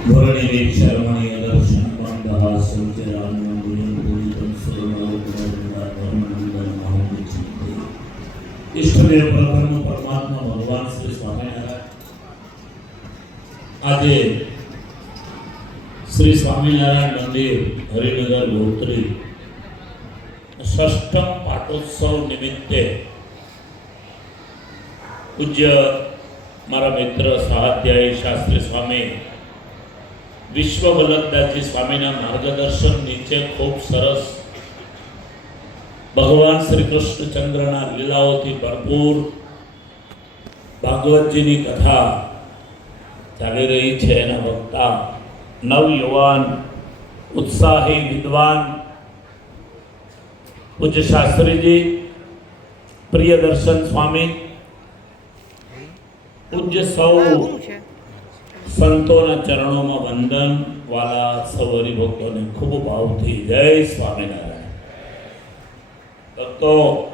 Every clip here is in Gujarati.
ધોરણે વેદ શર્માની પરમાત્મા ભગવાન શ્રી સ્વામિનારાયણ આજે શ્રી સ્વામિનારાયણ મંદિર હરિનગર ગોત્રી ષષ્ઠમ પાટોત્સવ નિમિત્તે પૂજ્ય મારા મિત્ર સાધ્યાયી શાસ્ત્રી સ્વામી વિશ્વ વલ્લભદાસજી સ્વામીના માર્ગદર્શન નીચે ખૂબ સરસ ભગવાન શ્રી કૃષ્ણચંદ્રના લીલાઓથી ભરપૂર ભાગવતજીની કથા ચાલી રહી છે એના વક્તા નવ યુવાન ઉત્સાહી વિદ્વાન પૂજ્ય શાસ્ત્રીજી પ્રિયદર્શન સ્વામી પૂજ્ય સૌ સંતોના ચરણોમાં વંદન વાલા સૌ હરિભક્તોને ખૂબ ભાવથી જય સ્વામિનારાયણ. ભક્તો,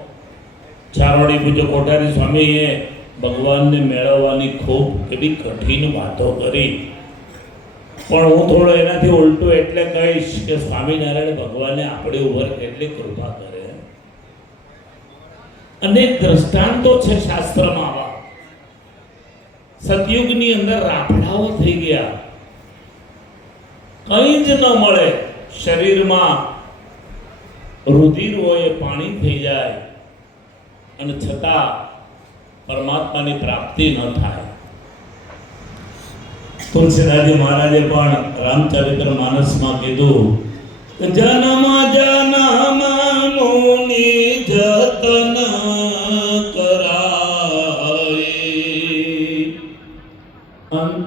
ચારોડી પૂજ્ય કોઠારી સ્વામીએ ભગવાનને મેળવવાની ખૂબ એવી કઠિન વાતો કરી. પણ હું થોડો એનાથી ઉલટું એટલે કહીશ કે સ્વામિનારાયણ ભગવાને આપણી ઉપર કેટલી કૃપા કરે. અનેક દ્રષ્ટાંતો છે શાસ્ત્રમાં. સતયુગની અંદર રાફડાઓ થઈ ગયા. કંઈ જ ન મળે. શરીરમાં રુધિર હોય પાણી થઈ જાય અને છતાં પરમાત્માની પ્રાપ્તિ ન થાય. તુલસીદાસજી મહારાજે પણ રામચરિત્ર માનસમાં કીધું, જન્મ જન્મ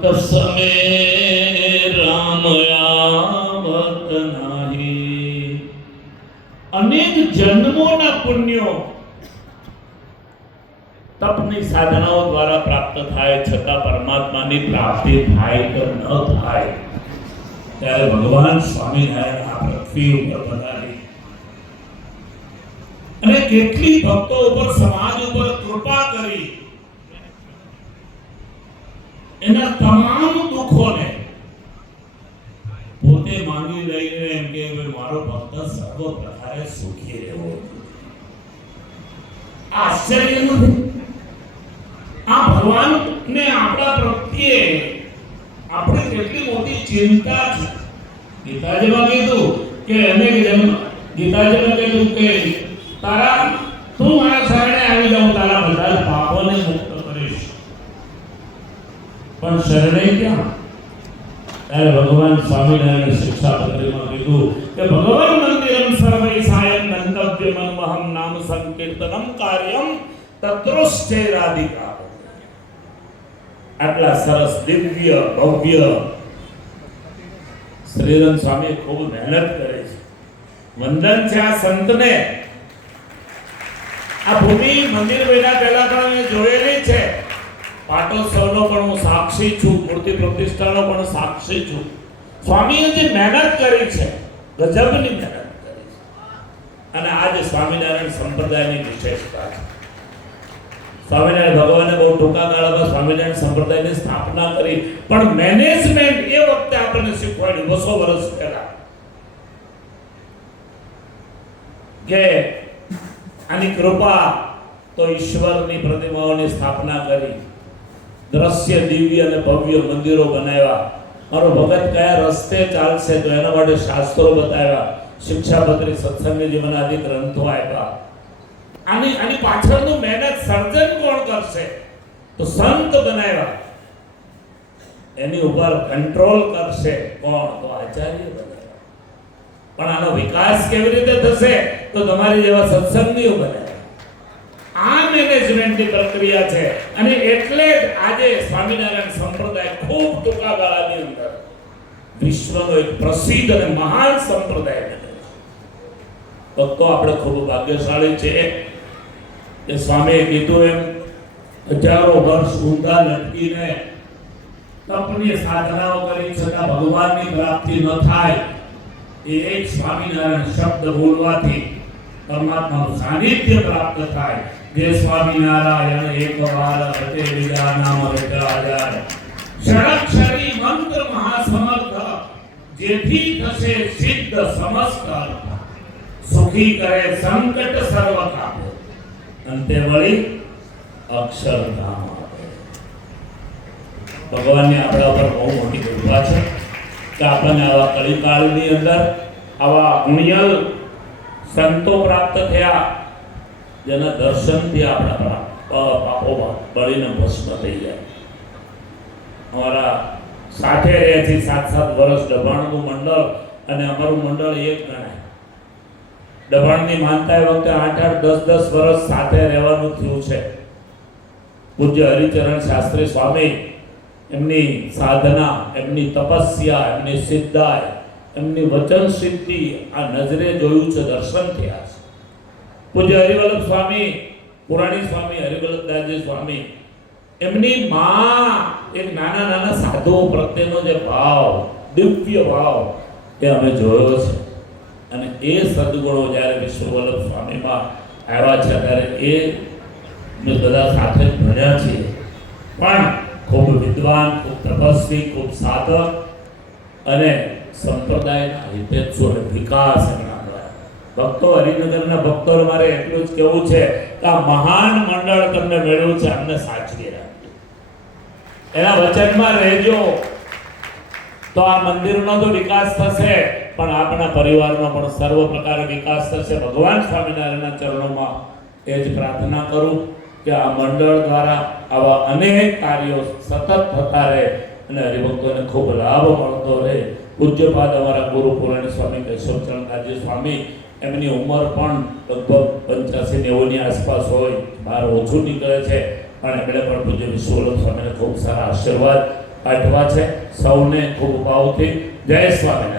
અંત સમે રામ આવત નાહી અનેક જન્મોના પુણ્યો તપની સાધનાઓ દ્વારા પ્રાપ્ત થાય છતાં પરમાત્માની પ્રાપ્તિ થાય કે ન થાય ત્યારે ભગવાન સ્વામિનારાયણ આ પૃથ્વી ઉપર પધારી અને કેટલી ભક્તો ઉપર, સમાજ ઉપર કૃપા કરી. એના તમામ દુઃખોને પોતે માનવી લઈને એમ કે મારો ભક્ત સર્વ પ્રકારે સુખી રહેવો. આશ્ચર્ય નથી. આ ભગવાનને આપણા પ્રત્યે આપણે કેટલી મોટી ચિંતા છે. ગીતાજીમાં કીધું કે એને જન્મ ગીતાજીમાં કીધું કે તારા તું મારા શરણે આવી જાઉં તારા બધા જ પાપોને મુક્ત કરીશ પણ શરણે ક્યાં? ત્યારે ભગવાન સ્વામિનારાયણ શિક્ષાપત્રીમાં કીધું કે ભગવાન મંદિરમ સર્વે સાયમ ગંતવ્યમ વહમ નામ સંકીર્તનમ કાર્યમ તત્રોશ્ચૈરાધિકાર આટલા સરસ દિવ્ય, ભવ્ય શ્રીરંગ સ્વામી ખૂબ મહેનત કરે છે. વંદન છે આ સંતને. આ ભૂમિ મંદિર બન્યા પહેલા પણ જોયેલી છે. પાટોત્સવનો પણ હું સાક્ષી છું, મૂર્તિ પ્રતિષ્ઠાનો પણ સાક્ષી છું. સ્વામીએ જે મહેનત કરી છે, ગજબની મહેનત કરી છે. અને આજે સ્વામિનારાયણ સંપ્રદાયની વિશેષતા છે. સ્વામિનારાયણ ભગવાને બહુ ટૂંકા ગાળામાં સ્વામિનારાયણ સંપ્રદાયની સ્થાપના કરી, પણ મેનેજમેન્ટ એ વખતે આપણને શીખવાડ્યું, બસો વર્ષ પહેલા. કે આની કૃપા તો ઈશ્વરની પ્રતિમાઓની સ્થાપના કરી. દ્રશ્ય દિવ્ય અને ભવ્ય મંદિરો બનાવ્યા. મારો ભગત કયા રસ્તે ચાલશે તો એના માટે શાસ્ત્રો બતાવ્યા. શિક્ષાપત્રી સત્સંગી જીવન આદિ ગ્રંથો આપ્યા. આની આની પાછળનું મહેનત સર્જન કોણ કરશે? તો સંત બનાવ્યા. એની ઉપર કંટ્રોલ કરશે કોણ? તો આચાર્ય બનાવ્યા. પણ આનો વિકાસ કેવી રીતે થશે? તો તમારી જેવા સત્સંગીઓ બને આ મેનેજમેન્ટની પ્રક્રિયા છે. અને એટલે આજે સ્વામિનારાયણ સંપ્રદાય ખૂબ ટૂંકા ગાળાની અંદર વિશ્વનો એક પ્રસિદ્ધ અને મહાન સંપ્રદાય બને ભક્તો આપણે ખૂબ ભાગ્યશાળી છે. કે સ્વામીએ કીધું એમ, હજારો વર્ષ ઊંધા લટકીને તપની સાધનાઓ કરી છતાં ભગવાનની પ્રાપ્તિ ન થાય. એ એક સ્વામિનારાયણ શબ્દ બોલવાથી પરમાત્માનું સાનિધ્ય પ્રાપ્ત થાય જે સ્વામિનારાયણ એક વાર હતે બીજા નામ રટા હજાર ષડક્ષરે હરિ મંત્ર મહાસમર્થ જેથી થશે સિદ્ધ સમસ્ત અર્થ. સુખી કરે સંકટ સર્વ કાપે અંતે વળી અક્ષરધામ આપે ભગવાનની આપણા પર બહુ મોટી કૃપા છે કે આપણને આવા કલિકાળની અંદર આવા ગુણિયલ સંતો પ્રાપ્ત થયા. જેના દર્શનથી આપણા પાપો બળીને ભસ્મ થઈ જાય. અમારા સાથે રહે સાત સાત વર્ષ દબાણનું મંડળ અને અમારું મંડળ એક ગણાય. દબાણની માનતા એ વખતે આઠ આઠ દસ દસ વર્ષ સાથે રહેવાનું થયું છે. પૂજ્ય હરિચરણ શાસ્ત્રી સ્વામી એમની સાધના, એમની તપસ્યા, એમની સિદ્ધાય એમની વચન સિદ્ધિ આ નજરે જોયું છે, દર્શન થયા છે. પૂજ્ય હરિવલ્લભ સ્વામી, પુરાણી સ્વામી, હરિવલ્લભદાસજી સ્વામી, એમની માં એક નાના નાના સાધુઓ પ્રત્યેનો જે ભાવ, દિવ્ય ભાવ એ અમે જોયો છે. અને એ સદગુણો જ્યારે વિશ્વવલ્લભ સ્વામીમાં આવ્યા છે, ત્યારે એ અમે બધા સાથે ભણ્યા છીએ. પણ ખૂબ વિદ્વાન, ખૂબ તપસ્વી, ખૂબ સાધક અને સંપ્રદાયના હિતેચ્છુ અને વિકાસ ભક્તો, હરિનગરના ભક્તો મારે એટલું જ કેવું છે કે આ મહાન મંડળ તમને મેળવ્યું છે, અમને સાચવી રાખજો. એના વચનમાં રહેજો. તો આ મંદિરનો તો વિકાસ થશે, પણ આપણા પરિવારનો પણ સર્વ પ્રકારે વિકાસ થશે. ભગવાન સ્વામિનારાયણના ચરણોમાં એ જ પ્રાર્થના કરું કે આ મંડળ દ્વારા આવા અનેક કાર્યો સતત થતા રહે અને હરિભક્તોને ખૂબ લાભ મળતો રહે. પૂજ્યપાદ અમારા ગુરુ પુરાણી સ્વામી કેશવચરણદાસજી સ્વામી, એમની ઉંમર પણ લગભગ પંચ્યાસી નેવુંની આસપાસ હોય, બહાર ઓછું નીકળે છે પણ એમણે પણ પૂજ્ય વિશ્વવલ્લભ સ્વામીને ખૂબ સારા આશીર્વાદ પાઠવા છે. સૌને ખૂબ ભાવથી જય સ્વામિનારાયણ.